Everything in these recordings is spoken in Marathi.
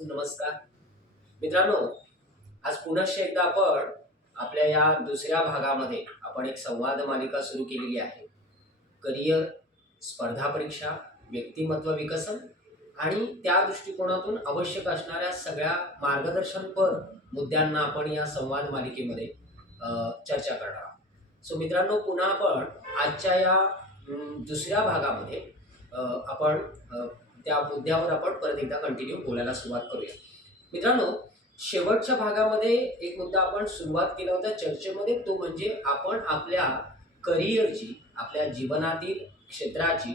नमस्कार मित्रांनो, आज पुन्हा एकदा आपण आपल्या या दुसऱ्या भागामध्ये आपण एक संवाद मालिका सुरू केलेली आहे. करिअर, स्पर्धा परीक्षा, व्यक्तिमत्व विकसन आणि त्या दृष्टिकोनातून आवश्यक असणाऱ्या सगळ्या मार्गदर्शनपर मुद्द्यांना आपण या संवाद मालिकेमध्ये चर्चा करणार आहोत. सो मित्रांनो, पुन्हा आपण आजच्या या दुसऱ्या भागामध्ये आपण त्या मुद्द्यावर आपण परत एकदा कंटिन्यू बोलायला सुरुवात करूया. मित्रांनो, शेवटच्या भागामध्ये एक मुद्दा आपण सुरुवात केला होता चर्चेमध्ये, तो म्हणजे आपण आपल्या करिअरची, आपल्या जीवनातील क्षेत्राची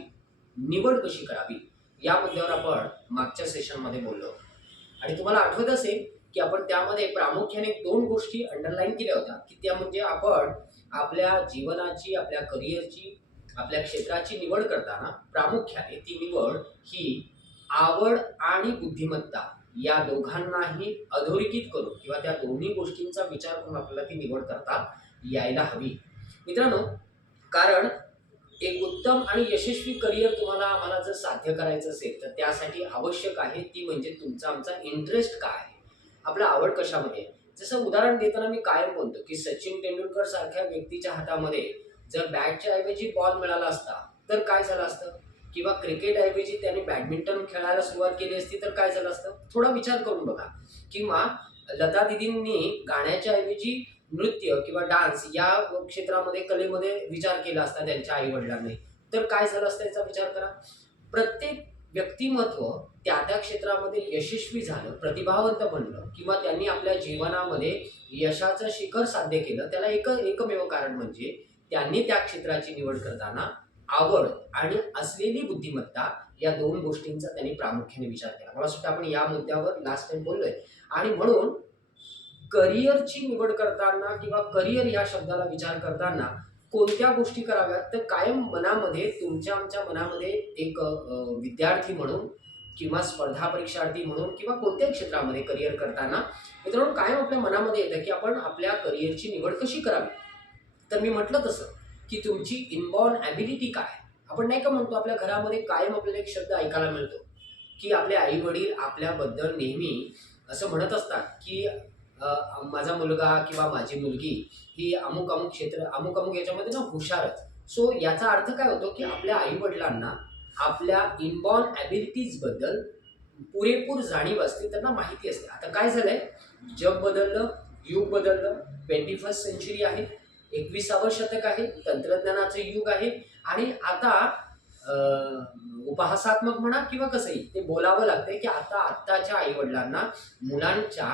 निवड कशी करावी या मुद्द्यावर आपण मागच्या सेशनमध्ये बोललो होतो. आणि तुम्हाला आठवत असेल की आपण त्यामध्ये प्रामुख्याने दोन गोष्टी अंडरलाईन केल्या होत्या, की त्या म्हणजे आपण आपल्या जीवनाची, आपल्या करिअरची, आपल्या क्षेत्राची निवड करताना प्रामुख्याने ती निवड ही आवड आणि बुद्धिमत्ता या दोघांनाही अधोरेखित करून किंवा त्या दोन्ही गोष्टींचा विचार करून आपल्याला ती निवड करता यायला हवी. मित्रांनो, कारण एक उत्तम आणि यशस्वी करिअर तुम्हाला आम्हाला जर साध्य करायचं असेल तर त्यासाठी आवश्यक आहे ती म्हणजे तुमचा आमचा इंटरेस्ट काय आहे, आपला आवड कशामध्ये आहे. जसं उदाहरण देताना मी कायम बोलतो की सचिन तेंडुलकर सारख्या व्यक्तीच्या हातामध्ये जर बॅटच्या ऐवजी बॉल मिळाला असता तर काय झालं असतं, किंवा क्रिकेट ऐवजी त्याने बॅडमिंटन खेळायला सुरुवात केली असती तर काय झालं असतं, थोडा विचार करून बघा. किंवा लता दीदींनी गाण्याच्या ऐवजी नृत्य किंवा डान्स या क्षेत्रामध्ये, कलेमध्ये विचार केला असता त्यांच्या आई वडिलांनी तर काय झालं असतं याचा विचार करा. प्रत्येक व्यक्तिमत्व त्या त्या क्षेत्रामध्ये यशस्वी झालं, प्रतिभावंत बनलं किंवा त्यांनी आपल्या जीवनामध्ये यशाचं शिखर साध्य केलं, त्याला एकमेव कारण म्हणजे त्यांनी त्या क्षेत्राची निवड करताना आवड आणि असलेली बुद्धिमत्ता या दोन गोष्टींचा त्यांनी प्रामुख्याने विचार केला. मला वाटतं आपण या मुद्द्यावर लास्ट टाइम बोललोय. आणि म्हणून करिअरची निवड करताना किंवा करिअर या शब्दाला विचार करताना कोणत्या गोष्टी कराव्यात, तर कायम मनामध्ये, तुमच्या आमच्या मनामध्ये एक विद्यार्थी म्हणून किंवा स्पर्धा परीक्षार्थी म्हणून किंवा कोणत्याही क्षेत्रामध्ये करिअर करताना मित्रांनो कायम आपल्या मनामध्ये येतं की आपण आपल्या करिअरची निवड कशी करावी. तर मी म्हटलं तसं की तुमची इनबॉर्न ॲबिलिटी काय. आपण नाही का म्हणतो, आपल्या घरामध्ये कायम आपल्याला एक शब्द ऐकायला मिळतो की आपले आई वडील आपल्याबद्दल नेहमी असं म्हणत असतात की माझा मुलगा किंवा माझी मुलगी ही अमुक अमुक क्षेत्र, अमुक अमुक याच्यामध्ये ना हुशारच. सो याचा अर्थ काय होतो की आपल्या आई वडिलांना आपल्या इनबॉर्न ॲबिलिटीजबद्दल पुरेपूर जाणीव असते, त्यांना माहिती असते. आता काय झालंय, जग बदललं, युग बदललं, 21st सेंचुरी आहे, 21वे शतक आहे, तंत्रज्ञानाचं युग आहे. आणि आता उपहासात्मक म्हणा किंवा कसंही ते बोलावं लागतंय की आत्ताच्या आई वडिलांना मुलांच्या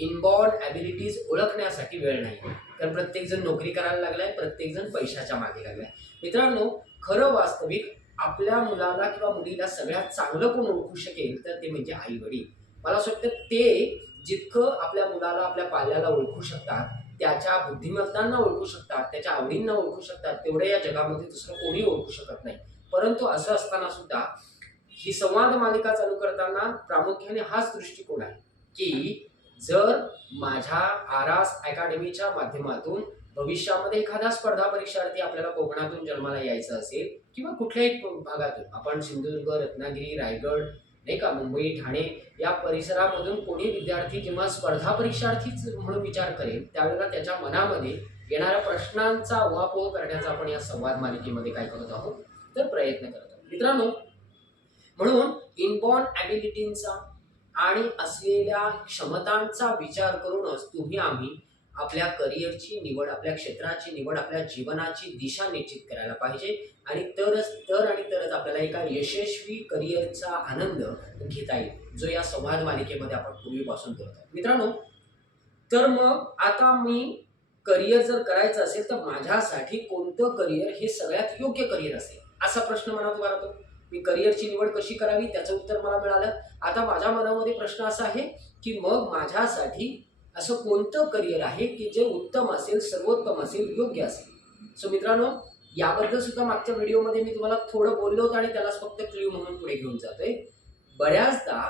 इनबॉर्न ॲबिलिटीज ओळखण्यासाठी वेळ नाही. तर प्रत्येकजण नोकरी करायला लागलाय, प्रत्येकजण पैशाच्या मागे लागलाय. मित्रांनो, खरं वास्तविक आपल्या मुलाला किंवा मुलीला सगळ्यात चांगलं कोण ओळखू शकेल तर ते म्हणजे आई वडील. मला असं वाटतं ते जितकं आपल्या मुलाला, आपल्या पाल्याला ओळखू शकतात, त्याच्या बुद्धिमत्तांना ओळखू शकतात, त्याच्या आवडींना ओळखू शकतात, तेवढे या जगामध्ये दुसरं कोणी ओळखू शकत नाही. परंतु असं असताना सुद्धा ही संवाद मालिका चालू करताना प्रामुख्याने हाच दृष्टिकोन आहे की जर माझ्या आरास अकॅडमीच्या माध्यमातून भविष्यामध्ये एखादा स्पर्धा परीक्षार्थी आपल्याला कोकणातून जन्माला यायचं असेल किंवा कुठल्याही भागातून, आपण सिंधुदुर्ग, रत्नागिरी, रायगड नाही का, मुंबई, ठाणे या परिसरामधून कोणी विद्यार्थी जेव्हा स्पर्धा परीक्षार्थीच म्हणून विचार करेल त्यावेळेला त्याच्या मनामध्ये येणाऱ्या प्रश्नांचा उहापोह करण्याचा आपण या संवाद मालिकेमध्ये काय करत आहोत तर प्रयत्न करत आहोत. मित्रांनो, म्हणून इनबॉर्न ॲबिलिटींचा आणि असलेल्या क्षमतांचा विचार करूनच तुम्ही आम्ही आपल्या करिअरची निवड, आपल्या क्षेत्राची निवड, आपल्या जीवनाची दिशा निश्चित करायला पाहिजे. आणि तरच आपल्याला एका यशस्वी करिअरचा आनंद घेता येईल, जो या संवाद मालिकेमध्ये आपण पूर्वीपासून करत आहोत. मित्रांनो, तर मग आता मी करिअर जर करायचं असेल तर माझ्यासाठी कोणतं करिअर हे सगळ्यात योग्य करिअर असेल, असा प्रश्न मनात उभा राहतो. मी करिअरची निवड कशी करावी त्याचं उत्तर मला मिळालं. आता माझ्या मनामध्ये प्रश्न असा आहे की मग माझ्यासाठी असं कोणतं करिअर आहे की जे उत्तम असेल, सर्वोत्तम असेल, योग्य असेल. सो मित्रांनो, याबद्दल सुद्धा मागच्या व्हिडिओमध्ये मी तुम्हाला थोडं बोललो होतं आणि त्यालाच फक्त क्ल्यू म्हणून पुढे घेऊन जातोय. बऱ्याचदा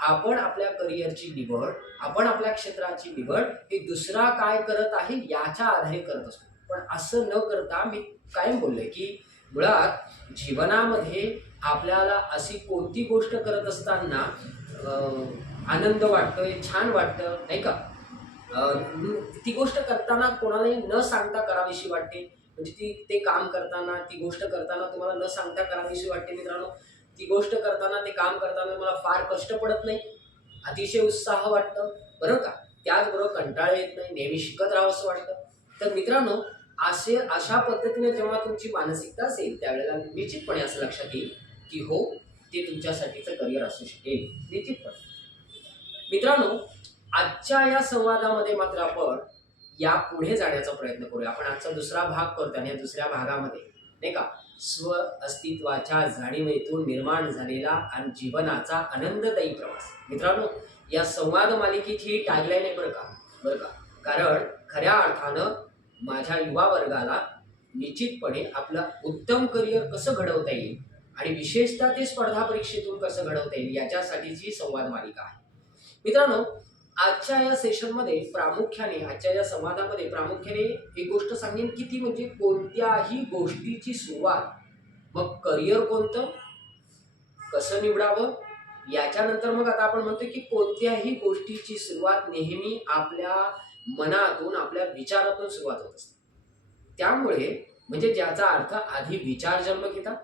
आपण आपल्या करिअरची निवड, आपण आपल्या क्षेत्राची निवड हे दुसरा काय करत आहे याच्या आधारे करत असतो. पण असं न करता मी कायम बोललोय की मुळात जीवनामध्ये आपल्याला अशी कोणती गोष्ट करत असताना आनंद वाटतोय, छान वाटतं, नाही का? ती गोष्ट करताना कोणालाही न सांगता करावीशी वाटते. म्हणजे ते काम करताना, ती गोष्ट करताना तुम्हाला न सांगता करावीशी वाटते मित्रांनो. ती गोष्ट करताना, ते काम करताना मला फार कष्ट पडत नाही. अतिशय उत्साह वाटतं, बरं का? त्याचबरोबर कंटाळा येत नाही, नेहमी शिकत राहावंसं वाटतं. तर मित्रांनो, अशा पद्धतीने जेव्हा तुमची मानसिकता असेल, त्यावेळेला निश्चितपणे असं लक्षात येईल, की हो, ते तुमच्यासाठीचं करिअर असू शकेल, निश्चितपणे. मित्रांनो, आजच्या या संवादामध्ये मात्र आपण या पुढे जाण्याचा प्रयत्न करूया. आपण आजचा दुसरा भाग करतो आणि या दुसऱ्या भागामध्ये, नाही का, स्व अस्तित्वाच्या जाणीवेतून निर्माण झालेला आणि जीवनाचा आनंददायी प्रवास. मित्रांनो, या संवाद मालिकेत ही टॅगलाईन आहे, बरं का. कारण खऱ्या अर्थानं माझ्या युवा वर्गाला निश्चितपणे आपलं उत्तम करिअर कसं घडवता येईल आणि विशेषतः ते स्पर्धा परीक्षेतून कसं घडवता येईल याच्यासाठीची संवाद मालिका आहे. मित्रांनो, आजच्या या सेशनमध्ये आजच्या या संवादामध्ये प्रामुख्याने एक गोष्ट सांगेन, की ती म्हणजे कोणत्याही गोष्टीची सुरुवात, मग करिअर कोणतं, कसं निवडावं, याच्यानंतर मग आता आपण म्हणतो की कोणत्याही गोष्टीची सुरुवात नेहमी आपल्या मनातून, आपल्या विचारातून सुरुवात होत असते. त्यामुळे म्हणजे ज्याचा अर्थ आधी विचार जन्म घेतात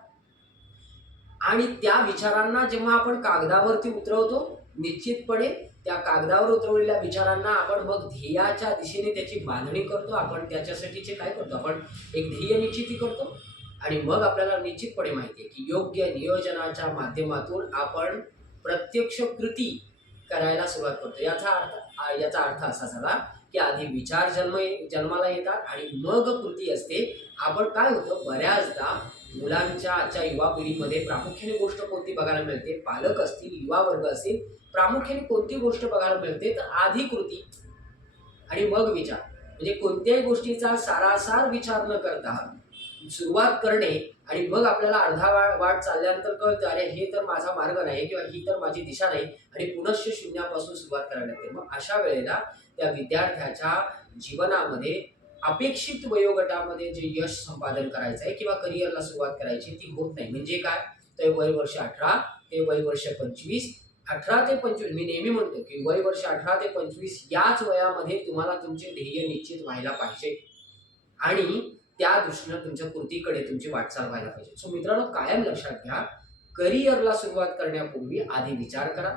आणि त्या विचारांना जेव्हा आपण कागदावरती उतरवतो, निश्चितपणे त्या कागदावर उतरवलेल्या विचारांना आपण मग ध्येयाच्या दिशेने त्याची बांधणी करतो. आपण त्याच्यासाठीचे काय करतो, आपण एक ध्येय निश्चिती करतो आणि मग आपल्याला निश्चितपणे माहिती आहे की योग्य नियोजनाच्या माध्यमातून आपण प्रत्यक्ष कृती करायला सुरुवात करतो. याचा अर्थ असा झाला की आधी विचार जन्माला येतात आणि मग कृती असते. आपण काय होतं, बऱ्याचदा मुलांच्या आजच्या युवा पिढीमध्ये प्रामुख्याने गोष्ट कोणती बघायला मिळते, पालक असतील, युवा वर्ग असेल, प्रामुख्याने कोणती गोष्ट बघायला मिळते, तर आधी कृती आणि मग विचार. म्हणजे कोणत्याही गोष्टीचा सारासार विचार न करता सुरुवात करणे आणि मग आपल्याला अर्धा वाट चालल्यानंतर कळतं, अरे हे तर माझा मार्ग नाही किंवा ही तर माझी दिशा नाही, आणि पुनश्च शून्यापासून सुरुवात करायला लागते. मग अशा वेळेला त्या विद्यार्थ्याच्या जीवनामध्ये अपेक्षित वयोगटामध्ये जे यश संपादन करायचं आहे किंवा करिअरला सुरुवात करायची ती होत नाही. म्हणजे काय, तर वय वर्ष 18 ते वय वर्ष 25, 18 ते 25, मी नेहमी म्हणतो की वय वर्ष 18 ते 25 याच वयामध्ये तुम्हाला तुमचे ध्येय निश्चित व्हायला पाहिजे आणि त्या दृष्टीनं तुमच्या कृतीकडे तुमची वाटचाल व्हायला पाहिजे. सो मित्रांनो, कायम लक्षात घ्या, करिअरला सुरुवात करण्यापूर्वी आधी विचार करा.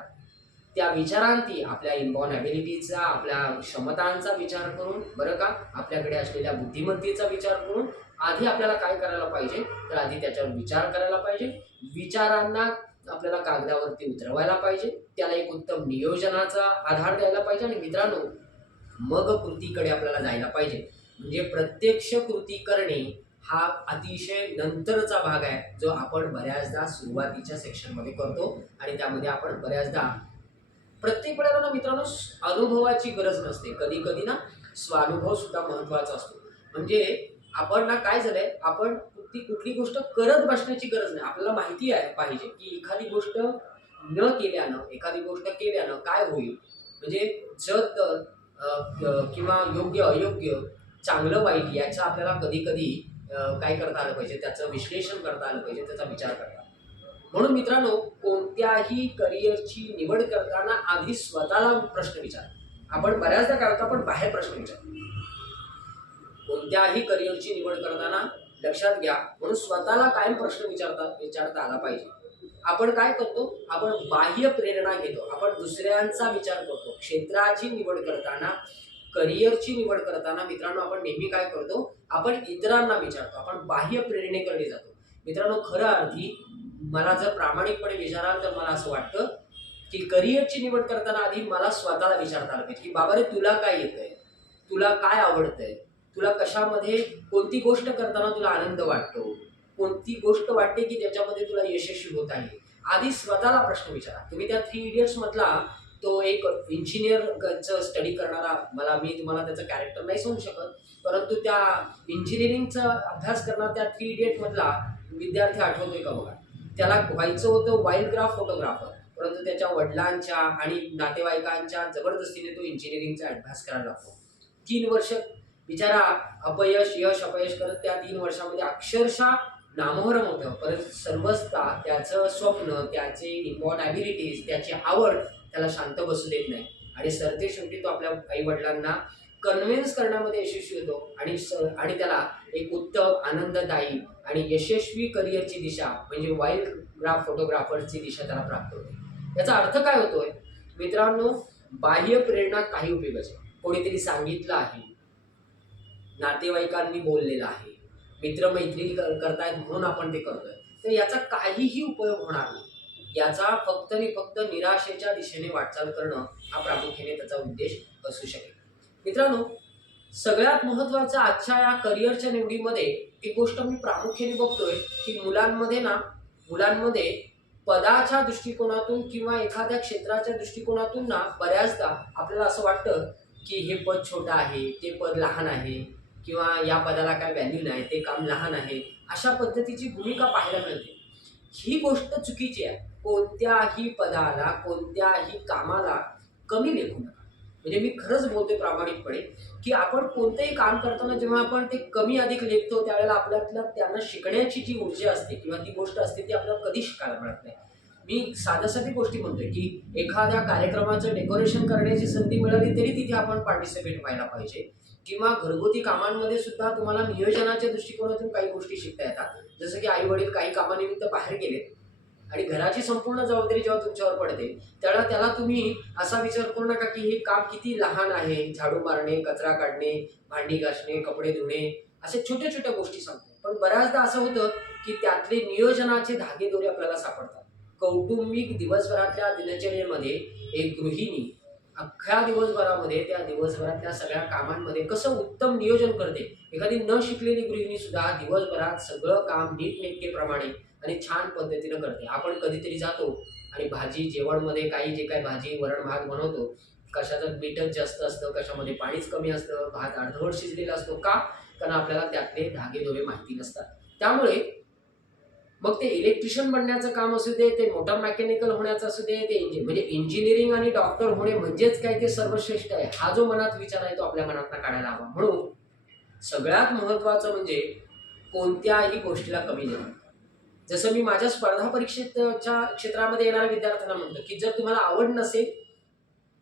त्या विचारांती आपल्या इनबॉर्न ॲबिलिटीचा, आपल्या क्षमतांचा विचार करून, बरं का, आपल्याकडे असलेल्या बुद्धिमत्तेचा विचार करून आधी आपल्याला काय करायला पाहिजे, तर आधी त्याच्यावर विचार करायला पाहिजे. विचारांना आपल्याला कागदावरती उतरवायला पाहिजे, त्याला एक उत्तम नियोजनाचा आधार द्यायला पाहिजे आणि मित्रांनो, मग कृतीकडे आपल्याला जायला पाहिजे. म्हणजे प्रत्यक्ष कृती करणे हा अतिशय नंतरचा भाग आहे, जो आपण बऱ्याचदा सुरुवातीच्या सेक्शनमध्ये करतो आणि त्यामध्ये आपण बऱ्याचदा प्रत्येक वेळेला ना मित्रांनो अनुभवाची गरज नसते. कधी कधी ना स्वानुभव सुद्धा महत्वाचा असतो. म्हणजे आपण ना काय झालंय, आपण कुठली गोष्ट करत बसण्याची गरज नाही. आपल्याला माहिती आहे पाहिजे की एखादी गोष्ट एखादी गोष्ट केल्यानं काय होईल. म्हणजे जर किंवा योग्य अयोग्य, चांगलं वाईट याचा आपल्याला कधी कधी काय करता आलं पाहिजे, त्याचं विश्लेषण करता आलं पाहिजे, त्याचा विचार करता. म्हणून मित्रांनो, कोणत्याही करिअरची निवड करताना आधी स्वतःला प्रश्न विचार. आपण बऱ्याचदा काय होतं, आपण बाहेर प्रश्न विचारतो. कोणत्याही करिअरची निवड करताना लक्षात घ्या, म्हणून स्वतःला कायम प्रश्न विचारता आला पाहिजे. आपण काय करतो, आपण बाह्य प्रेरणा घेतो, आपण दुसऱ्यांचा विचार करतो. क्षेत्राची निवड करताना, करिअरची निवड करताना मित्रांनो, आपण नेहमी काय करतो, आपण इतरांना विचारतो, आपण बाह्य प्रेरणेकडे जातो. मित्रांनो, खरं अर्थी मला जर प्रामाणिकपणे विचाराल तर मला असं वाटतं की करिअरची निवड करताना आधी मला स्वतःला विचारता आलं पाहिजे की बाबा रे, तुला काय येतंय, तुला काय आवडतंय, तुला कशामध्ये, कोणती गोष्ट करताना तुला आनंद वाटतो, कोणती गोष्ट वाटते की त्याच्यामध्ये तुला यशस्वी होत आहे. आधी स्वतःला प्रश्न विचारा. तुम्ही त्या 3 इडियट्स मधला तो एक इंजिनियरचं स्टडी करणारा, मी तुम्हाला त्याचं कॅरेक्टर नाही सांगू शकत, परंतु त्या इंजिनिअरिंगचा अभ्यास करणारा त्या 3 इडियट मधला विद्यार्थी आठवतोय का बघा. त्याला व्हायचं होतं वाईल्डग्राफ फोटोग्राफर, परंतु त्याच्या वडिलांच्या आणि नातेवाईकांच्या जबरदस्तीने तो इंजिनिअरिंगचा अभ्यास करायला लागतो. 3 वर्ष बिचारा यश अपयश करत त्या 3 वर्षामध्ये अक्षरशः नामोहरम होतं. परंतु सर्वस्ता त्याचं स्वप्न, त्याचे इनबॉर्न ॲबिलिटीज, त्याची आवड त्याला शांत बसू देत नाही आणि सरते शेवटी तो आपल्या आई वडिलांना कन्व्हिन्स करण्यामध्ये यशस्वी होतो आणि त्याला एक उत्तम आनंददायी आणि यशस्वी करिअरची दिशा म्हणजे वाईल्ड फोटोग्राफरची दिशा त्याला प्राप्त होते। याचा अर्थ काय होतोय मित्रांनो, बाह्य प्रेरणा काही उपयोगाची, कोणीतरी सांगितलं आहे, नातेवाईकांनी बोललेलं आहे, मित्रमैत्रिणी करतायत म्हणून आपण ते करतोय, तर याचा काहीही उपयोग होणार नाही। याचा फक्त आणि फक्त निराशेच्या दिशेने वाटचाल करणं हा प्रामुख्याने त्याचा उद्देश असू शकेल। मित्रांनो, सगळ्यात महत्त्वाचं आजच्या या करिअरच्या निवडीमध्ये एक गोष्ट मी प्रामुख्याने बघतोय की मुलांमध्ये पदाच्या दृष्टिकोनातून किंवा एखाद्या क्षेत्राच्या दृष्टिकोनातून ना बऱ्याचदा आपल्याला असं वाटतं की हे पद छोटं आहे, ते पद लहान आहे किंवा या पदाला काय व्हॅल्यू नाही, ते काम लहान आहे, अशा पद्धतीची भूमिका पाहायला मिळते। ही गोष्ट चुकीची आहे। कोणत्याही पदाला, कोणत्याही कामाला कमी लेखू नका। म्हणजे मी खरंच बोलतोय प्रामाणिकपणे की आपण कोणतेही काम करताना जेव्हा आपण ते कमी अधिक लेखतो त्यावेळेला आपल्यातल्या त्यांना शिकण्याची जी ऊर्जा असते किंवा ती गोष्ट असते ती आपल्याला कधी शिकायला मिळत नाही। मी साध्यासाठी गोष्टी म्हणतोय की एखाद्या कार्यक्रमाचं डेकोरेशन करण्याची संधी मिळाली तरी तिथे आपण पार्टिसिपेट व्हायला पाहिजे किंवा घरगुती कामांमध्ये सुद्धा तुम्हाला नियोजनाच्या दृष्टिकोनातून काही गोष्टी शिकता येतात। जसं की आई वडील काही कामानिमित्त बाहेर गेलेत आणि घराची संपूर्ण जबाबदारी जेव्हा तुमच्यावर पडते त्यावेळेला त्याला तुम्ही असा विचार करू नका की हे काम किती लहान आहे, झाडू मारणे, कचरा काढणे, भांडी घासणे, कपडे धुणे, असे छोट्या छोट्या गोष्टी सांगतो। पण बऱ्याचदा असं होतं की त्यातले नियोजनाचे धागेदोरे आपल्याला सापडतात। कौटुंबिक दिवसभरातल्या दिनचर्येमध्ये एक गृहिणी अख्ख्या दिवसभरामध्ये त्या दिवसभरातल्या सगळ्या कामांमध्ये कसं उत्तम नियोजन करते। एखादी न शिकलेली गृहिणी सुद्धा दिवसभरात सगळं काम नीटनेटकेप्रमाणे आणि छान पद्धतीनं करते। आपण कधीतरी जातो आणि भाजी जेवणमध्ये जे काही भाजी वरण भात बनवतो, कशाचं मीठच जास्त असतं, कशामध्ये पाणीच कमी असतं, भात अर्धवट शिजलेला असतो, का? कारण आपल्याला त्यातले धागेदोरे माहिती नसतात। त्यामुळे मग ते इलेक्ट्रिशियन बनण्याचं काम असू दे, ते मोटर मेकॅनिकल होण्याचं असू दे, ते म्हणजे इंजिनिअरिंग आणि डॉक्टर होणे म्हणजेच काय ते सर्वश्रेष्ठ आहे, हा जो मनात विचार आहे तो आपल्या मनातनं काढायला हवा। म्हणून सगळ्यात महत्त्वाचं म्हणजे कोणत्याही गोष्टीला कमी लेखू नका। जसं मी माझ्या स्पर्धा परीक्षेच्या क्षेत्रामध्ये येणाऱ्या विद्यार्थ्यांना म्हणतो की जर तुम्हाला आवड नसेल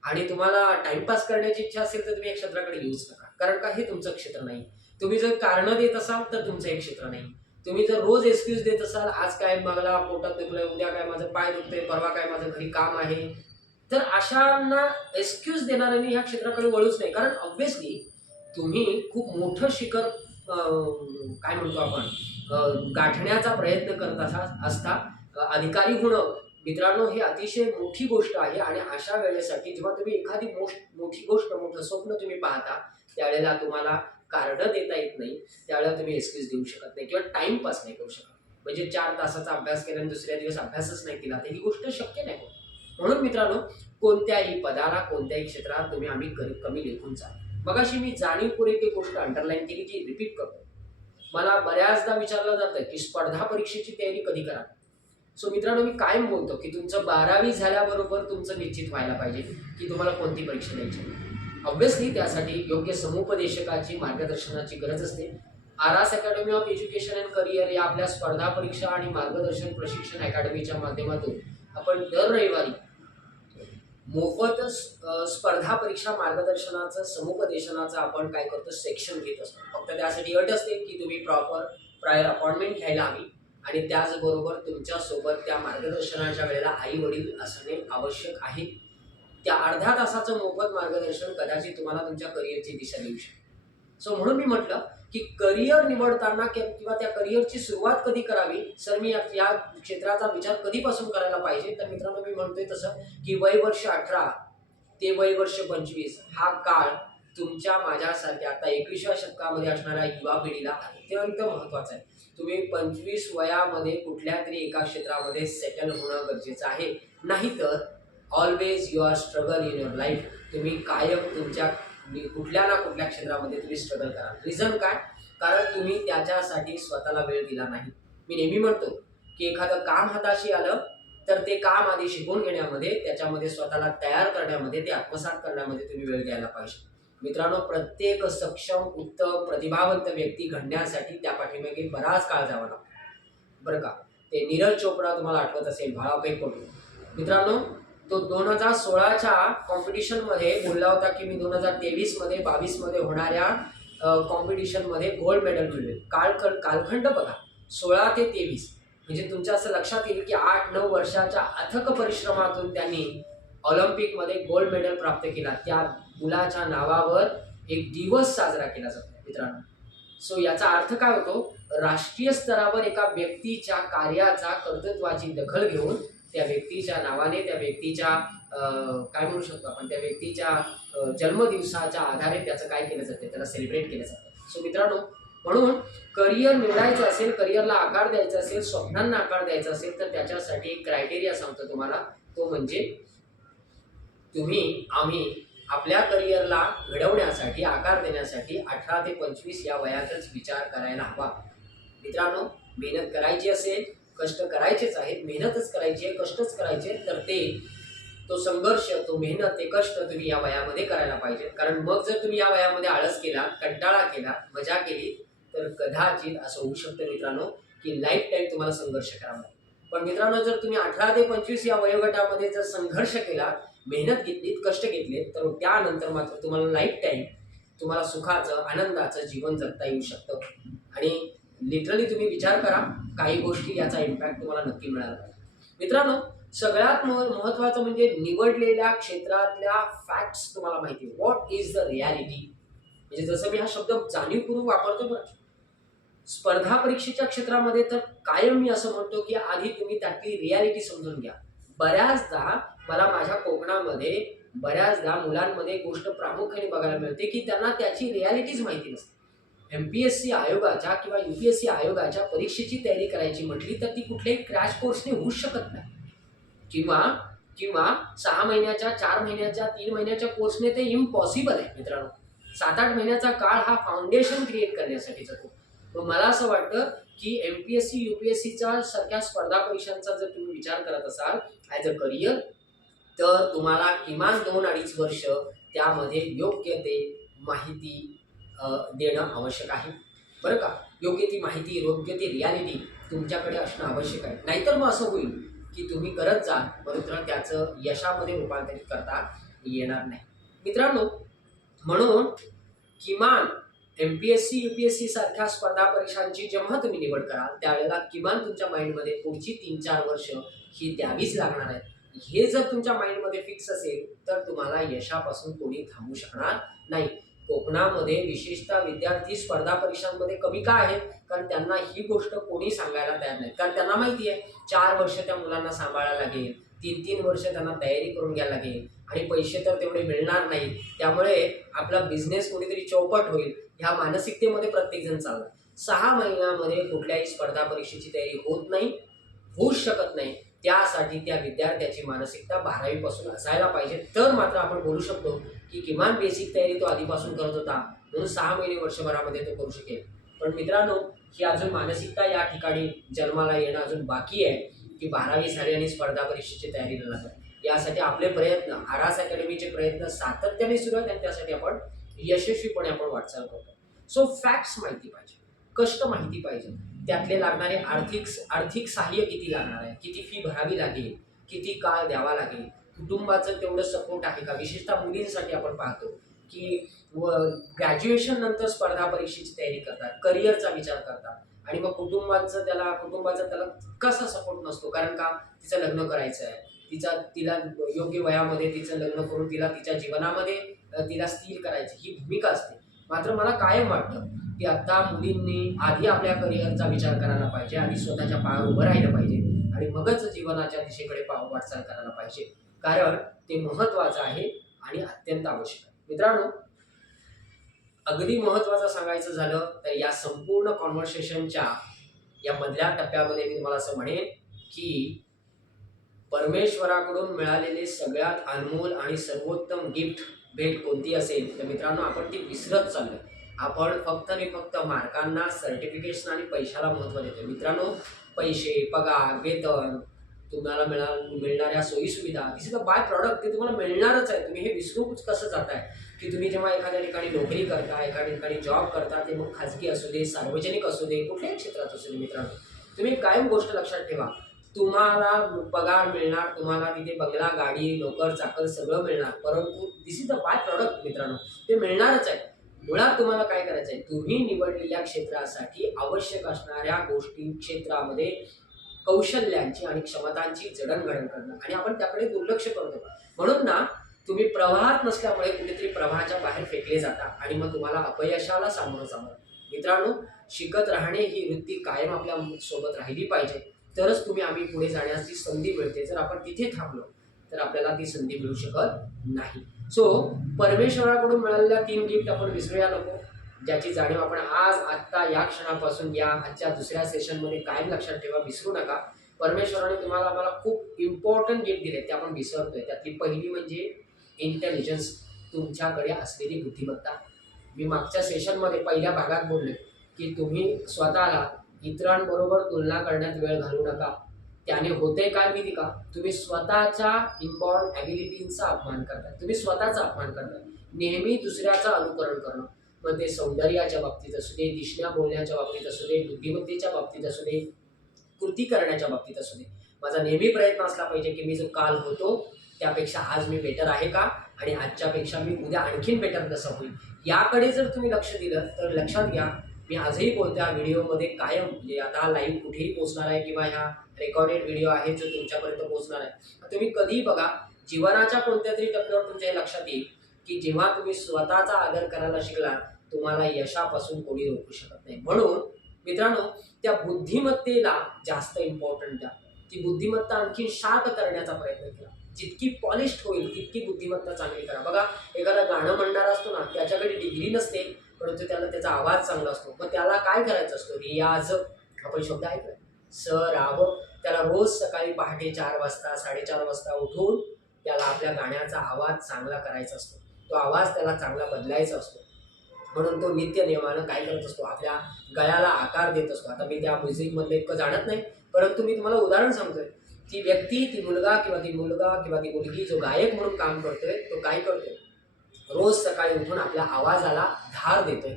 आणि तुम्हाला टाइमपास करण्याची इच्छा असेल तर तुम्ही या क्षेत्राकडे येऊच नका, कारण का हे तुमचं क्षेत्र नाही। तुम्ही जर कारणं देत असाल तर तुमचं एक क्षेत्र नाही। तुम्ही जर रोज एक्सक्यूज देत असाल, आज काय मला पोटात दुखलंय, उद्या काय माझं पाय दुखतंय, परवा काय माझं घरी काम आहे, तर अशांना एक्सक्यूज देणाऱ्यांनी ह्या क्षेत्राकडे वळूच नाही। कारण ऑब्व्हियसली तुम्ही खूप मोठं शिखर काय म्हणतो आपण गाठण्याचा प्रयत्न करत असता। अधिकारी होणं मित्रांनो हे अतिशय मोठी गोष्ट आहे आणि अशा वेळेसाठी जेव्हा तुम्ही एखादी मोठी गोष्ट, मोठं स्वप्न तुम्ही पाहता त्यावेळेला तुम्हाला कारणं देता येत नाही, त्यावेळेला तुम्ही एक्सक्यूज देऊ शकत नाही किंवा टाइमपास नाही करू शकत। म्हणजे 4 तासाचा अभ्यास केला आणि दुसऱ्या दिवस अभ्यासच नाही केला तर ही गोष्ट शक्य नाही होत। म्हणून मित्रांनो, कोणत्याही पदाला, कोणत्याही क्षेत्रात तुम्ही आम्ही कमी लेखून चालू। मगाशी मी जाणीवपूर्वक एक गोष्ट अंडरलाईन केली की रिपीट करतो। मला बऱ्याचदा विचारलं जातं की स्पर्धा परीक्षेची तयारी कधी करावी। सो मित्रांनो, मी कायम बोलतो की तुमचं 12वी झाल्याबरोबर तुमचं निश्चित व्हायला पाहिजे की तुम्हाला कोणती परीक्षा द्यायची। ऑब्व्हियसली त्यासाठी योग्य समुपदेशकाची मार्गदर्शनाची गरज असते। आरास academy of education and career या आपल्या स्पर्धा परीक्षा आणि मार्गदर्शन प्रशिक्षण अकॅडमीच्या माध्यमातून आपण दर रविवारी मोफत स्पर्धा परीक्षा मार्गदर्शनाचं, समुपदेशनाचं आपण काय करतो सेक्शन घेत असतो। फक्त त्यासाठी अट असते की तुम्ही प्रॉपर प्रायर अपॉइंटमेंट घ्यायला हवी आणि त्याचबरोबर तुमच्यासोबत त्या मार्गदर्शनाच्या वेळेला आई वडील असणे आवश्यक आहे। त्या अर्ध्या तासाचं मोफत मार्गदर्शन कदाचित तुम्हाला तुमच्या करिअरची दिशा देऊ शकते। सो म्हणून मी म्हटलं की करिअर निवडताना किंवा त्या करिअरची सुरुवात कधी करावी, सर मी या क्षेत्राचा विचार कधीपासून करायला पाहिजे, तर मित्रांनो मी म्हणतोय तसं की वय वर्ष 18 ते वय वर्ष 25 हा काळ तुमच्या माझ्यासारख्या आता 21व्या शतकामध्ये असणाऱ्या युवा पिढीला अत्यंत महत्त्वाचा आहे। तुम्ही 25 वयामध्ये कुठल्या तरी एका क्षेत्रामध्ये सेटल होणं गरजेचं आहे, नाहीतर always you are struggle in your life. तुम्ही कायम तुमच्या कुठल्या ना कुठल्या क्षेत्रामध्ये तुम्ही स्ट्रगल करा। रिझन काय? कारण तुम्ही त्याच्यासाठी स्वतःला वेळ दिला नाही। मी नेहमी म्हणतो की एखादं काम हाताशी आलं तर ते काम आधी शिकून घेण्यामध्ये, त्याच्यामध्ये स्वतःला तयार करण्यामध्ये, ते आत्मसात करण्यामध्ये तुम्ही वेळ द्यायला पाहिजे। मित्रांनो, प्रत्येक सक्षम, उत्तम, प्रतिभावंत व्यक्ती घडण्यासाठी त्या पाठीमागे बराच काळ जावा लागतो बरं का। ते नीरज चोपडा तुम्हाला आठवत असेल, भाळाफेक पडू। मित्रांनो, तो 2016च्या कॉम्पिटिशनमध्ये बोलला होता की मी 2023मध्ये 22मध्ये होणाऱ्या कॉम्पिटिशनमध्ये गोल्ड मेडल मिळवेल. कालखंड बघा, 16 ते 23, म्हणजे तुमच्या असं लक्षात येईल की 8-9 वर्षाच्या अथक परिश्रमातून त्यांनी ऑलिम्पिकमध्ये गोल्ड मेडल प्राप्त केला. त्या मुलाच्या नावावर एक दिवस साजरा केला जातो मित्रांनो. सो याचा अर्थ काय होतो, राष्ट्रीय स्तरावर एका व्यक्तीच्या कार्याचा, कर्तृत्वाची दखल घेऊन त्या व्यक्तीच्या नावाने, त्या व्यक्तीच्या काय म्हणू शकतो आपण, त्या व्यक्तीच्या जन्मदिवसाच्या आधारे त्याचं काय केलं जातं, त्याला सेलिब्रेट केलं जातं. सो मित्रांनो, म्हणून करिअर निवडायचं असेल, करिअरला आकार द्यायचा असेल, स्वप्नांना आकार द्यायचा असेल, तर त्याच्यासाठी एक क्रायटेरिया सांगतो तुम्हाला, तो म्हणजे आम्ही आपल्या करिअरला घडवण्यासाठी, आकार देण्यासाठी 18 ते 25 या वयातच विचार करायला हवा. मित्रांनो, मेहनत करायची असेल, कष्ट करायचेच आहेत, मेहनतच करायची आहे, कष्टच करायचे, तर तो संघर्ष, तो मेहनत, ते कष्ट तुम्ही या वयामध्ये करायला पाहिजे. कारण मग जर तुम्ही या वयामध्ये आळस केला, कंटाळा केला, मजा केली, तर कदाचित असं होऊ शकतं मित्रांनो की लाईफ टाईम तुम्हाला संघर्ष करावा लागेल. पण मित्रांनो, जर तुम्ही 18 ते 25 या वयोगटामध्ये जर संघर्ष केला, मेहनत घेतलीत, कष्ट घेतलेत, तर त्यानंतर मात्र तुम्हाला लाईफ टाईम तुम्हाला सुखाचं, आनंदाचं जीवन जगता येऊ शकतं. आणि लिटरली तुम्ही विचार करा, काही गोष्टी याचा इम्पॅक्ट तुम्हाला नक्की मिळाला पाहिजे. मित्रांनो, सगळ्यात महत्त्वाचं म्हणजे निवडलेल्या क्षेत्रातल्या फॅक्ट्स तुम्हाला माहिती आहे. व्हॉट इज द रियालिटी, म्हणजे जसं मी हा शब्द जाणीवपूर्वक वापरतो बरं, स्पर्धा परीक्षेच्या क्षेत्रामध्ये तर कायम मी असं म्हणतो की आधी तुम्ही त्यातली रियालिटी समजून घ्या. बऱ्याचदा मला माझ्या कोकणामध्ये बऱ्याचदा मुलांमध्ये गोष्ट प्रामुख्याने बघायला मिळते की त्यांना त्याची रियालिटीच माहिती नसते. MPSC आयोगाच्या किंवा UPSC आयोगाच्या परीक्षेची तयारी करायची म्हटली तर ती कुठल्याही क्रॅश कोर्सने होऊच शकत नाही, किंवा 6 महिन्याच्या, 4 महिन्याच्या, 3 महिन्याच्या कोर्सने ते इम्पॉसिबल आहे मित्रांनो. 7-8 महिन्याचा काळ हा फाउंडेशन क्रिएट करण्यासाठी जातो. मग मला असं वाटतं की MPSC, UPSCच्या सारख्या स्पर्धा परीक्षांचा जर तुम्ही विचार करत असाल ॲज अ करिअर, तर तुम्हाला किमान 2-2.5 वर्ष त्यामध्ये योग्य ते माहिती देणं आवश्यक आहे, बरं का. योग्य ती माहिती, योग्य ती रियालिटी तुमच्याकडे असणं आवश्यक आहे. नाहीतर मग असं होईल की तुम्ही करत जाल, परंतु त्याचं यशामध्ये रूपांतरित करता येणार नाही मित्रांनो. म्हणून किमान MPSC, UPSC सारख्या स्पर्धा परीक्षांची जेव्हा तुम्ही निवड कराल, त्यावेळेला किमान तुमच्या माइंडमध्ये पुढची 3-4 वर्ष ही द्यावीच लागणार आहेत. हे जर तुमच्या माइंडमध्ये फिक्स असेल, तर तुम्हाला यशापासून कोणी थांबवू शकणार नाही. कोकणामध्ये विशेषतः विद्यार्थी स्पर्धा परीक्षांमध्ये कमी का आहेत? कारण त्यांना ही गोष्ट कोणी सांगायला तयार नाही. कारण त्यांना माहिती आहे 4 वर्ष त्या मुलांना सांभाळायला लागेल, 3-3 वर्ष त्यांना तयारी करून घ्यायला लागेल आणि पैसे तर तेवढे मिळणार नाहीत. त्यामुळे आपला बिझनेस कुठेतरी चौपट होईल, ह्या मानसिकतेमध्ये प्रत्येकजण चालला. 6 महिन्यामध्ये कुठल्याही स्पर्धा परीक्षेची तयारी होत नाही, होऊच शकत नाही. त्यासाठी त्या विद्यार्थ्याची मानसिकता 12वी पासून असायला पाहिजे, तर मात्र आपण बोलू शकतो की किमान बेसिक तयारी तो आधीपासून करत होता, म्हणून 6 महिने, वर्षभरामध्ये तो करू शकेल. पण मित्रांनो, ही अजून मानसिकता या ठिकाणी जन्माला येणं अजून बाकी आहे की 12वी झाली आणि स्पर्धा परीक्षेची तयारीला लागतात. यासाठी आपले प्रयत्न, आरास अकॅडमीचे प्रयत्न सातत्याने सुरू आहेत आणि त्यासाठी आपण यशस्वीपणे आपण वाटचाल करतो. सो फॅक्ट्स माहिती पाहिजे, कष्ट माहिती पाहिजे, त्यातले लागणारे आर्थिक सहाय्य किती लागणार आहे, किती फी भरावी लागेल, किती काळ द्यावा लागेल, कुटुंबाचं तेवढं सपोर्ट आहे का. विशेषतः मुलींसाठी आपण पाहतो की ग्रॅज्युएशन नंतर स्पर्धा परीक्षेची तयारी करतात, करिअरचा विचार करतात आणि मग कुटुंबाचा त्याला कसा सपोर्ट नसतो. कारण का, तिचं लग्न करायचं आहे, तिला योग्य वयामध्ये तिचं लग्न करून तिच्या जीवनामध्ये तिला स्थिर करायची ही भूमिका असते. मात्र मला कायम वाटतं की आता मुलींनी आधी आपल्या करिअरचा विचार करायला पाहिजे, आधी स्वतःच्या पायावर उभं राहिलं पाहिजे आणि मगच जीवनाच्या दिशेकडे वाटचाल करायला पाहिजे. कारण ते महत्त्वाचं आहे आणि अत्यंत आवश्यक आहे मित्रांनो. अगदी महत्त्वाचं सांगायचं झालं तर या संपूर्ण कॉन्व्हर्सेशनच्या या मधल्या टप्प्यामध्ये मी तुम्हाला असं म्हणेन की परमेश्वराकडून मिळालेले सगळ्यात अनमोल आणि सर्वोत्तम गिफ्ट भेट कोणती असेल तर मित्रांनो, आपण ती विसरत चाललोय. आपण फक्त आणि फक्त मार्कांना, सर्टिफिकेशन आणि पैशाला महत्त्व देतो मित्रांनो. पैसे, पगार, वेतन, तुम्हाला मिळणाऱ्या सोयीसुविधा, दिस इज अ बाय प्रॉडक्ट, ते तुम्हाला मिळणारच आहे. तुम्ही हे विसरून कसं जाताय की तुम्ही जेव्हा एखाद्या ठिकाणी नोकरी करता, एखाद्या ठिकाणी जॉब करता, ते मग खाजगी असू दे, सार्वजनिक असू दे, कुठल्याही क्षेत्रात असू दे मित्रांनो, तुम्ही कायम गोष्ट लक्षात ठेवा, तुम्हाला पगार मिळणार, तुम्हाला तिथे बंगला, गाडी, नोकर, चाकर सगळं मिळणार, परंतु दिस इज द बाय प्रॉडक्ट मित्रांनो, ते मिळणारच आहे. मुळात तुम्हाला काय करायचं आहे, तुम्ही निवडलेल्या क्षेत्रासाठी आवश्यक असणाऱ्या गोष्टी क्षेत्रामध्ये कौशल्यांची आणि क्षमतांची जडणघडण करणं, आणि आपण त्याकडे दुर्लक्ष करतो. म्हणून ना, तुम्ही प्रवाहात नसल्यामुळे कुठेतरी प्रवाहाच्या बाहेर फेकले जाता आणि मग तुम्हाला अपयशाला सामोरं जावं. मित्रांनो, शिकत राहणे ही वृत्ती कायम आपल्या सोबत राहिली पाहिजे, तरच आम्ही पुढे जाण्याची संधी मिळते. जर आपण तिथे थांबलो तर आपल्याला ती संधी मिळू शकत नाही. सो परमेश्वराकडून मिळालेल्या 3 गिफ्ट आपण विसरूया नको, ज्याची जाणीव आपण आज आत्ता या क्षणापासून या आजच्या दुसऱ्या सेशनमध्ये कायम लक्षात ठेवा, विसरू नका. परमेश्वराने तुम्हाला आम्हाला खूप इम्पॉर्टंट गिफ्ट दिले, ते आपण विसरतोय. त्यातली पहिली म्हणजे इंटेलिजन्स, तुमच्याकडे असलेली बुद्धिमत्ता. मी मागच्या सेशनमध्ये पहिल्या भागात बोलले की तुम्ही स्वतःला इतरांबरोबर तुलना करण्यात वेळ घालवू नका. त्याने होते काय माहिती का, तुम्ही स्वतःच्या इनबॉर्न ॲबिलिटींचा अपमान करताय, तुम्ही स्वतःचा अपमान करताय. नेहमी दुसऱ्याचं अनुकरण करणं, मग ते सौंदर्याच्या बाबतीत असू दे, दिसण्या बोलण्याच्या बाबतीत असू दे, बुद्धिमत्तेच्या बाबतीत असू दे, कृती करण्याच्या बाबतीत असू दे. माझा नेहमी प्रयत्न असला पाहिजे की मी जो काल होतो त्यापेक्षा आज मी बेटर आहे का, आणि आजच्यापेक्षा मी उद्या आणखीन बेटर कसं होईल, याकडे जर तुम्ही लक्ष दिलं तर लक्षात घ्या, मी आजही बोलतो या व्हिडिओमध्ये कायम, म्हणजे आता लाईव्ह कुठेही पोहोचणार आहे किंवा ह्या रेकॉर्डेड व्हिडिओ आहे जो तुमच्यापर्यंत पोहोचणार आहे. तुम्ही कधीही बघा, जीवनाच्या कोणत्या तरी टप्प्यावर तुमच्या हे लक्षात येईल की जेव्हा तुम्ही स्वतःचा आदर करायला शिकला, तुम्हाला यशापासून कोणी रोखू शकत नाही. म्हणून मित्रांनो, त्या बुद्धिमत्तेला जास्त इम्पॉर्टंट द्या. ती बुद्धिमत्ता आणखी शार्प करण्याचा प्रयत्न केला. जितकी पॉलिश्ड होईल तितकी बुद्धिमत्ता चांगली करा. बघा, एखादा गाणं म्हणणारा असतो ना, त्याच्याकडे डिग्री नसते, परंतु त्याला त्याचा आवाज चांगला असतो. मग त्याला काय करायचं असतो, रियाज. आपण शब्द ऐकलाय, सराव. त्याला रोज सकाळी पहाटे 4 वाजता 4:30 वाजता उठून त्याला आपल्या गाण्याचा आवाज चांगला करायचा असतो. तो आवाज त्याला चांगला बदलायचा असतो. म्हणून तो नित्य नियमानं काय करत असतो, आपल्या गळ्याला आकार देत असतो. आता मी त्या म्युझिकमधलं इतकं जाणत नाही, परंतु मी तुम्हाला उदाहरण सांगतोय. ती व्यक्ती, ती मुलगा किंवा ती मुलगी जो गायक म्हणून काम करतोय, तो काय करतोय, रोज सकाळी उठून आपल्या आवाजाला धार देतोय.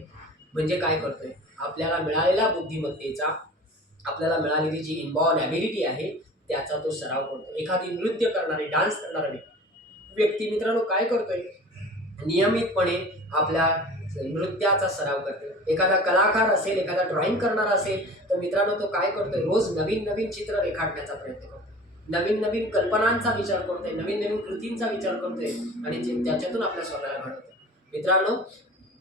म्हणजे काय करतोय, आपल्याला मिळालेल्या बुद्धिमत्तेचा, आपल्याला मिळालेली जी इनबॉर्न ॲबिलिटी आहे त्याचा तो सराव करतो. एखादी नृत्य करणारी, डान्स करणारी व्यक्ती मित्रांनो काय करतोय, नियमितपणे आपल्या नृत्याचा सराव करते. एखादा कलाकार असेल, एखादा ड्रॉइंग करणारा असेल, तर मित्रांनो तो काय करतोय, रोज नवीन नवीन चित्र रेखाटण्याचा प्रयत्न करतो, नवीन नवीन कल्पनांचा विचार करतोय, नवीन नवीन कृतींचा विचार करतोय, आणि त्याच्यातून आपल्या स्वतःला घडवतोय. मित्रांनो,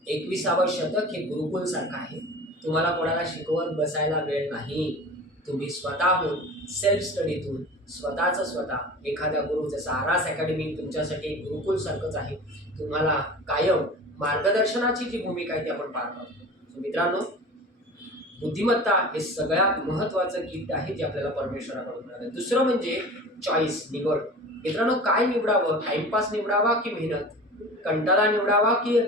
21वे शतक हे गुरुकुल सारखं आहे. तुम्हाला कोणाला शिकवत बसायला वेळ नाही. तुम्ही स्वतःहून, सेल्फ स्टडीतून, स्वतः एखाद्या गुरु, जसं आरास अकॅडमी तुमच्यासाठी एक गुरुकुल सारखंच आहे. तुम्हाला कायम मार्गदर्शनाची जी भूमिका आहे ती आपण पार पाडतो. मित्रांनो, बुद्धिमत्ता हे सगळ्यात महत्त्वाचं गिफ्ट आहे जे आपल्याला परमेश्वराकडून मिळालं. दुसरं म्हणजे चॉईस, निवड. मित्रांनो, काय निवडावं, टाइमपास निवडावा की मेहनत, कंटाळा निवडावा की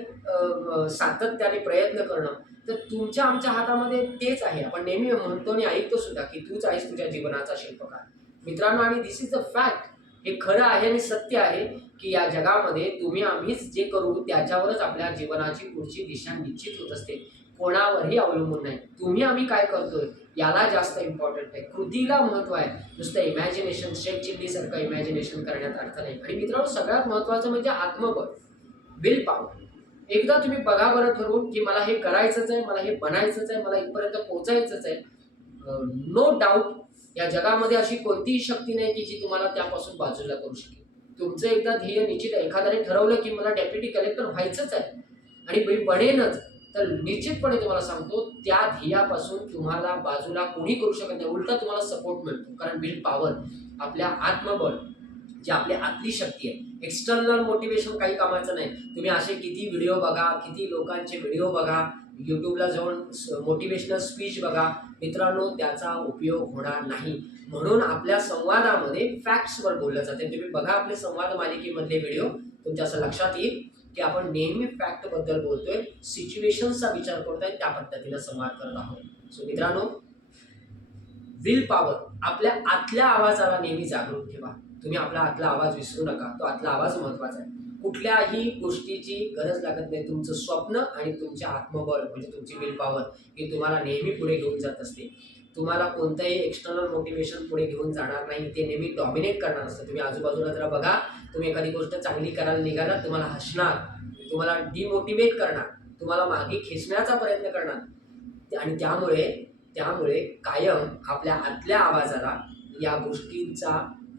सातत्याने प्रयत्न करणं, तर तुमच्या आमच्या हातामध्ये तेच आहे. आपण नेहमी म्हणतो आणि ऐकतो सुद्धा की तूच आहेस तुझ्या जीवनाचा शिल्पकार. मित्रांनो, आणि दिस इज द फॅक्ट, हे खरं आहे आणि सत्य आहे की या जगामध्ये तुम्ही आम्हीच जे करू त्याच्यावरच आपल्या जीवनाची पुढची दिशा निश्चित होत असते, कोणावरही अवलंबून नाही. तुम्ही आम्ही काय करतोय याला जास्त इम्पॉर्टंट आहे, कृतीला महत्त्व आहे. नुसतं इमॅजिनेशन, शेख चिल्लीसारखं इमॅजिनेशन करण्यात अर्थ नाही. आणि मित्रांनो, सगळ्यात महत्त्वाचं म्हणजे आत्मबळ, विल पॉवर. एकदा तुम्ही बघा बरं ठरवून की मला हे करायचंच आहे, मला हे बनायचंच आहे, मला इथपर्यंत पोहोचायचंच आहे. नो डाऊट या जगामध्ये अशी कोणतीही शक्ती नाही की जी तुम्हाला त्यापासून बाजूला करू शकेल. तुमचं एकदा ध्येय निश्चित आहे. एखाद्याने ठरवलं की मला डेप्युटी कलेक्टर व्हायचंच आहे आणि मी बनेनच, तर निश्चितपणे तुम्हाला सांगतो त्या ध्येयापासून तुम्हाला बाजूला कोणी करू शकत नाही. उलटा तुम्हाला सपोर्ट मिळतो, कारण विल पॉवर, आपल्या आत्मबळ, जी आपली आतली शक्ती आहे. एक्सटर्नल मोटिवेशन काही कामाचं नाही. तुम्ही असे किती व्हिडिओ बघा, किती लोकांचे व्हिडिओ बघा, यूट्यूबला जाऊन मोटिवेशनल स्पीच बघा, मित्रांनो त्याचा उपयोग होणार नाही. म्हणून आपल्या संवादामध्ये फॅक्ट्सवर बोललं जाते. तुम्ही बघा आपले संवाद मालिकेमधले व्हिडिओ, तुमच्या असं लक्षात येईल की आपण नेहमी फॅक्टबद्दल बोलतोय, सिच्युएशनचा विचार करतोय, त्या पद्धतीनं संवाद करत आहोत. सो मित्रांनो, विल पॉवर, आपल्या आतल्या आवाजाला नेहमी जागरूक ठेवा. तुम्ही आपला आतला आवाज विसरू नका. तो आतला आवाज महत्त्वाचा आहे. कुठल्याही गोष्टीची गरज लागत नाही. तुमचं स्वप्न आणि तुमचे आत्मबळ म्हणजे तुमची विल पॉवर ही तुम्हाला नेहमी पुढे घेऊन जात असते. तुम्हाला कोणतंही एक्सटर्नल मोटिवेशन पुढे घेऊन जाणार नाही, ते नेहमी डॉमिनेट करणार असतं. तुम्ही आजूबाजूला जरा बघा, तुम्ही एखादी गोष्ट चांगली करायला निघालात, तुम्हाला हसणार, तुम्हाला डिमोटिवेट करणार, तुम्हाला मागे खेचण्याचा प्रयत्न करणार आणि त्यामुळे त्यामुळे कायम आपल्या आतल्या आवाजाला या गोष्टींचा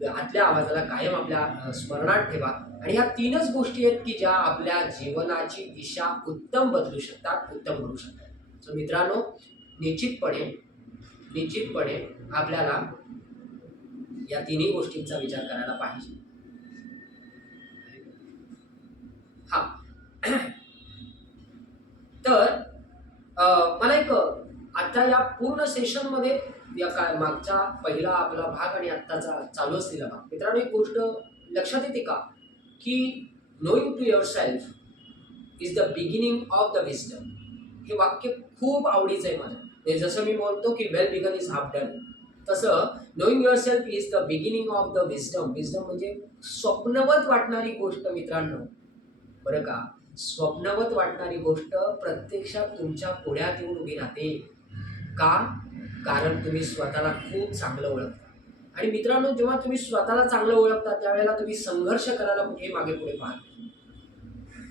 आतल्या आवाजाला कायम आपल्या स्मरणात ठेवा. आणि ह्या तीनच गोष्टी आहेत की ज्या आपल्या जीवनाची दिशा उत्तम बदलू शकतात, उत्तम करू शकतात. सो मित्रांनो, निश्चितपणे आपल्याला या तिन्ही गोष्टींचा विचार करायला पाहिजे. हा तर मला एक आता या पूर्ण सेशनमध्ये या काय मागचा पहिला आपला भाग आणि आत्ताचा चालू असलेला भाग, मित्रांनो एक गोष्ट लक्षात येते का की knowing to yourself is the beginning of the wisdom. हे वाक्य खूप आवडीचं आहे माझं. ते जसं मी बोलतो की well begun is half done, तसं knowing yourself is the beginning of the wisdom. Wisdom म्हणजे स्वप्नवत वाटणारी गोष्ट मित्रांनो, बरं का, स्वप्नवत वाटणारी गोष्ट प्रत्यक्षात तुमच्या पुढ्यात येऊन उभी राहते. का? कारण तुम्ही स्वतःला खूप चांगलं ओळखता. आणि मित्रांनो, जेव्हा तुम्ही स्वतःला चांगलं ओळखता त्यावेळेला तुम्ही संघर्ष करायला कुठे मागे पुढे पाहता.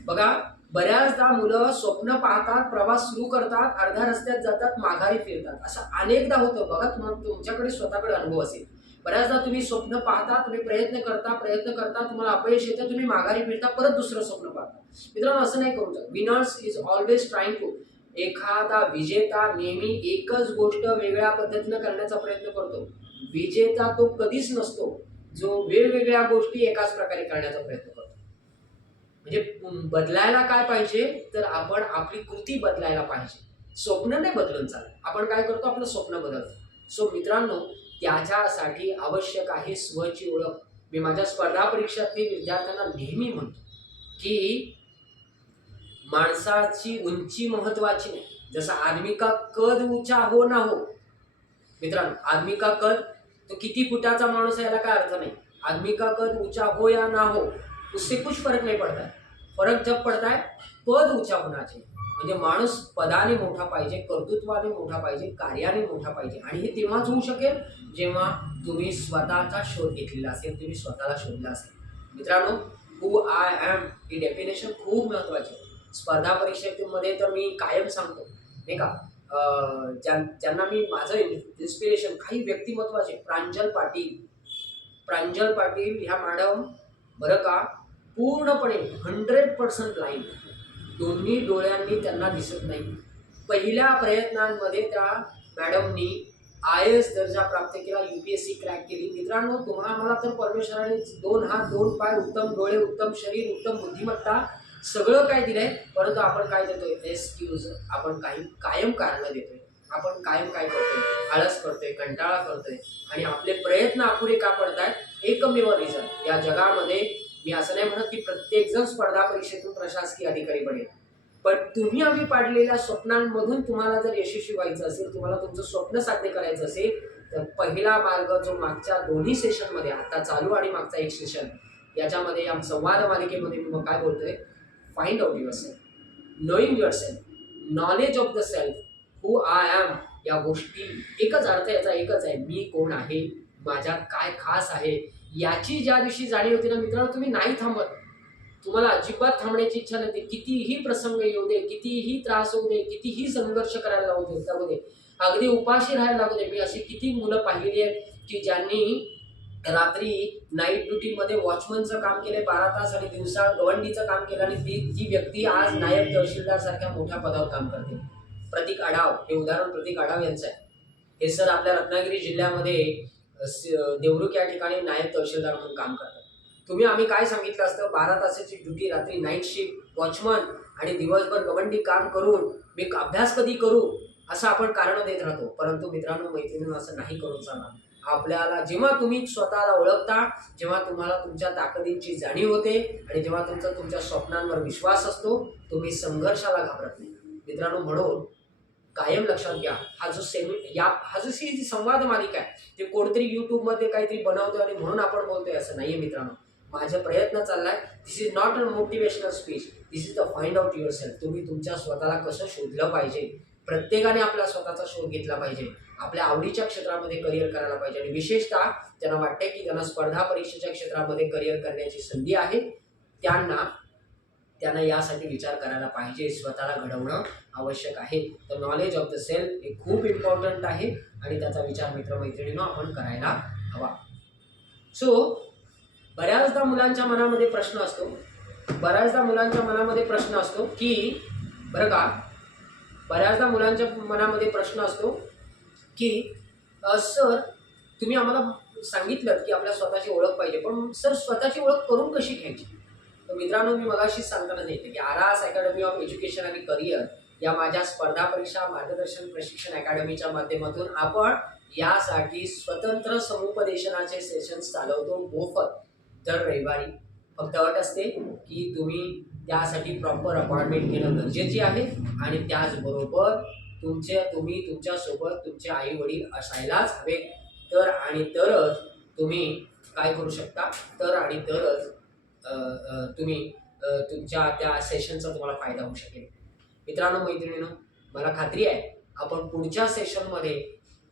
बघा, बऱ्याचदा मुलं स्वप्न पाहतात, प्रवास सुरू करतात, अर्ध्या रस्त्यात जातात, माघारी फिरतात. असं अनेकदा होतं. बघा, तुमच्याकडे स्वतःकडे अनुभव असेल. बऱ्याचदा तुम्ही स्वप्न पाहता, तुम्ही प्रयत्न करता, तुम्हाला अपयश येतं, तुम्ही माघारी फिरता, परत दुसरं स्वप्न पाहता. मित्रांनो, असं नाही करू शकत. Winners is always trying to. एखादा विजेता नेहमी एकच गोष्ट वेगळ्या पद्धतीनं करण्याचा प्रयत्न करतो. विजेता तो कधीच नसतो जो वेगवेगळ्या गोष्टी एकाच प्रकारे करण्याचा प्रयत्न करतो. म्हणजे बदलायला काय पाहिजे, तर आपण आपली कृती बदलायला पाहिजे. स्वप्न नाही बदलून चालत. आपण काय करतो, आपलं स्वप्न बदलतो. सो मित्रांनो, त्याच्यासाठी आवश्यक आहे स्वची ओळख. मी माझ्या स्पर्धा परीक्षातील विद्यार्थ्यांना नेहमी म्हणतो की माणसाची उंची महत्वाची नाही. जसं आदमी का कद ऊंचा हो ना हो, मित्रांनो, आदमी का कद, तो किती फुटाचा माणूस याला काय अर्थ नाही. आदमी का कद ऊंचा हो या ना हो, उससे कुछ फर्क नहीं पड़ता है. फरक जब पड़ता है पद ऊंचा होना चाहिए. म्हणजे माणूस पदाने मोठा पाहिजे, कर्तृत्वाने मोठा पाहिजे, कार्याने मोठा पाहिजे. आणि हे तेव्हाच होऊ शकेल जेव्हा तुम्ही स्वतःचा शोध घेतलेला असेल, तुम्ही स्वतःला शोधला असेल. मित्रांनो, हू आय एम ही डेफिनेशन खूप महत्वाची आहे. स्पर्धा परीक्षेमध्ये तर मी कायम सांगतो नाही का, ज्यांना मी माझं इन्स्पिरेशन, काही व्यक्तिमत्वाचे, प्रांजल पाटील ह्या मॅडम, बरं का, पूर्णपणे 100% ब्लाइंड, दोन्ही डोळ्यांनी त्यांना दिसत नाही. पहिल्या प्रयत्नांमध्ये त्या मॅडमनी IAS दर्जा प्राप्त केला, UPSC क्रॅक केली. मित्रांनो, तुम्हाला मला तर परमेश्वराने 2 हात 2 पाय, उत्तम डोळे, उत्तम शरीर, उत्तम बुद्धिमत्ता, सगळं काय दिलंय. परंतु आपण काय देतोय, एक्सक्यूज. आपण कायम कारणं देतोय. आपण कायम काय करतोय, आळस करतोय, कंटाळा करतोय आणि आपले प्रयत्न अपुरे का पडतायत. एकमेव रिझन या जगामध्ये, मी असं नाही म्हणत की प्रत्येकजण स्पर्धा परीक्षेतून प्रशासकीय अधिकारी बनेल, पण तुम्ही आम्ही पाडलेल्या स्वप्नांमधून तुम्हाला जर यशस्वी व्हायचं असेल, तुम्हाला तुमचं स्वप्न साध्य करायचं असेल, तर पहिला मार्ग जो मागच्या दोन्ही सेशनमध्ये, आता चालू आणि मागचा एक सेशन, याच्यामध्ये या संवाद मालिकेमध्ये मी काय बोलतोय, find out yourself, knowing yourself, knowledge of the self, who I am. या गोष्टी एकच अर्थ याचा एकच आहे, मी कोण आहे, माझ्यात काय खास आहे. याची ज्या दिवशी जाणीव होती ना मित्रांनो, तुम्ही नाही थांबत. तुम्हाला अजिबात थांबण्याची इच्छा नव्हती. कितीही प्रसंग येऊ दे, कितीही त्रास होऊ दे, कितीही संघर्ष करायला लागू दे, अगदी उपाशी राहायला लागू दे. मी अशी किती मुलं पाहिलेली आहेत की ज्यांनी रात्री नाईट ड्युटीमध्ये वॉचमनचं काम केलं 12 तास आणि दिवसा गवंडीचं काम केलं, आणि ती व्यक्ती आज नायब तहसीलदार सारख्या मोठ्या पदावर काम करते. प्रतीक आढाव, हे उदाहरण प्रतीक आढाव यांचं आहे. हे सर आपल्या रत्नागिरी जिल्ह्यामध्ये देवरुख या ठिकाणी नायब तहसीलदार म्हणून काम करतात. तुम्ही आम्ही काय सांगितलं असतं, 12 तासाची ड्युटी, रात्री नाईट शिफ्ट, वॉचमन आणि दिवसभर गवंडी काम करून मी अभ्यास कधी करू, असं आपण कारण देत राहतो. परंतु मित्रांनो, मैत्रिणींनो, असं नाही करून चालणार. आपल्याला जेव्हा तुम्ही स्वतःला ओळखता, जेव्हा तुम्हाला तुमच्या ताकदींची जाणीव होते आणि जेव्हा तुमच्या स्वप्नांवर विश्वास असतो, तुम्ही संघर्षाला घाबरत नाही. मित्रांनो, म्हणून कायम लक्षात घ्या, हा जो ही संवाद मालिका आहे, ते कोणतरी युट्यूबमध्ये काहीतरी बनवतोय आणि म्हणून आपण बोलतोय असं नाहीये मित्रांनो. माझा प्रयत्न चाललाय. This is not a motivational speech, this is the find out yourself. तुम्ही तुमच्या स्वतःला कसं शोधलं पाहिजे, प्रत्येकाने आपला स्वतःचा शोध घेतला पाहिजे, आपल्या आवडीच्या क्षेत्रामध्ये करिअर करायला पाहिजे आणि विशेषतः ज्यांना वाटते की त्यांना स्पर्धा परीक्षेच्या क्षेत्रामध्ये करिअर करण्याची संधी आहे त्यांना त्यांना यासाठी विचार करायला पाहिजे, स्वतःला घडवणं आवश्यक आहे. तर नॉलेज ऑफ द सेल्फ हे खूप इम्पॉर्टंट आहे आणि त्याचा विचार मित्रमैत्रिणींनो आपण करायला हवा. सो बऱ्याचदा मुलांच्या मनामध्ये प्रश्न असतो की बरं का, बऱ्याचदा मुलांच्या मनामध्ये प्रश्न असतो की सर तुम्ही आम्हाला सांगितलं की आपल्या स्वतःची ओळख पाहिजे, पण सर स्वतःची ओळख करून कशी घ्यायची? तर मित्रांनो, मी मगाशीच सांगताना सांगितलं की आरास अकॅडमी ऑफ एज्युकेशन आणि करिअर या माझ्या स्पर्धा परीक्षा मार्गदर्शन प्रशिक्षण अकॅडमीच्या माध्यमातून आपण यासाठी स्वतंत्र समुपदेशनाचे सेशन्स चालवतो मोफत दर रविवारी. फक्त अट असते की तुम्ही त्यासाठी प्रॉपर अपॉइंटमेंट घेणं गरजेची आहे आणि त्याचबरोबर तुम्ही तुमच्यासोबत तुमचे आई वडील असायलाच हवे. तर आणि तरच तुम्ही काय करू शकता, तरच तुम्ही तुमच्या त्या सेशनचा तुम्हाला फायदा होऊ शकेल. मित्रांनो मैत्रिणींनो, मला खात्री आहे आपण पुढच्या सेशनमध्ये,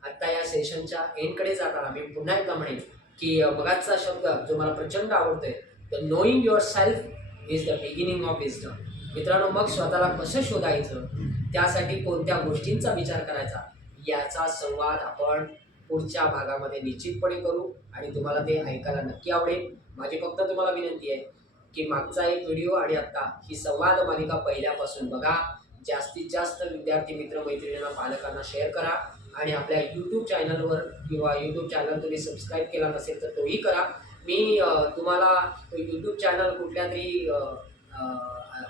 आत्ता या सेशनच्या एंडकडे जाताना मी पुन्हा एकदा म्हणेन की मगाचा शब्द जो मला प्रचंड आवडतोय, the knowing yourself is the beginning of wisdom. मित्रांनो, मग स्वतःला कसं शोधायचं, त्यासाठी कोणत्या गोष्टींचा विचार करायचा, याचा संवाद आपण पुढच्या भागामध्ये निश्चितपणे करू आणि तुम्हाला ते ऐकायला नक्की आवडेल. माझी फक्त तुम्हाला विनंती आहे की मागचा एक व्हिडिओ आणि आत्ता ही संवाद मालिका पहिल्यापासून बघा, जास्तीत जास्त विद्यार्थी मित्रमैत्रिणींना, पालकांना शेअर करा आणि आपल्या यूट्यूब चॅनलवर किंवा यूट्यूब चॅनल तुम्ही सबस्क्राईब केला नसेल तर तोही करा. मी तुम्हाला यूट्यूब चॅनल कुठल्या तरी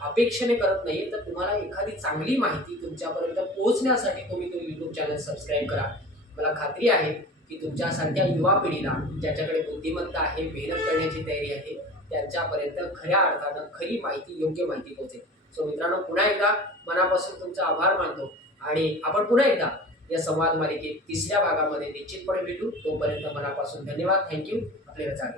अपेक्षेने करत नाही, तर तुम्हाला एखादी चांगली माहिती तुमच्यापर्यंत पोहोचण्यासाठी तुम्ही तो यूट्यूब चॅनल सबस्क्राईब करा. मला खात्री आहे की तुमच्यासारख्या युवा पिढीला, ज्याच्याकडे बुद्धिमत्ता आहे, मेहनत करण्याची तयारी आहे, त्यांच्यापर्यंत खऱ्या अर्थानं खरी माहिती, योग्य माहिती पोहोचेल. सो मित्रांनो, पुन्हा एकदा मनापासून तुमचा आभार मानतो आणि आपण पुन्हा एकदा या संवाद मालिकेत तिसऱ्या भागामध्ये निश्चितपणे भेटू. तोपर्यंत मनापासून धन्यवाद. थँक्यू. आपले रजा.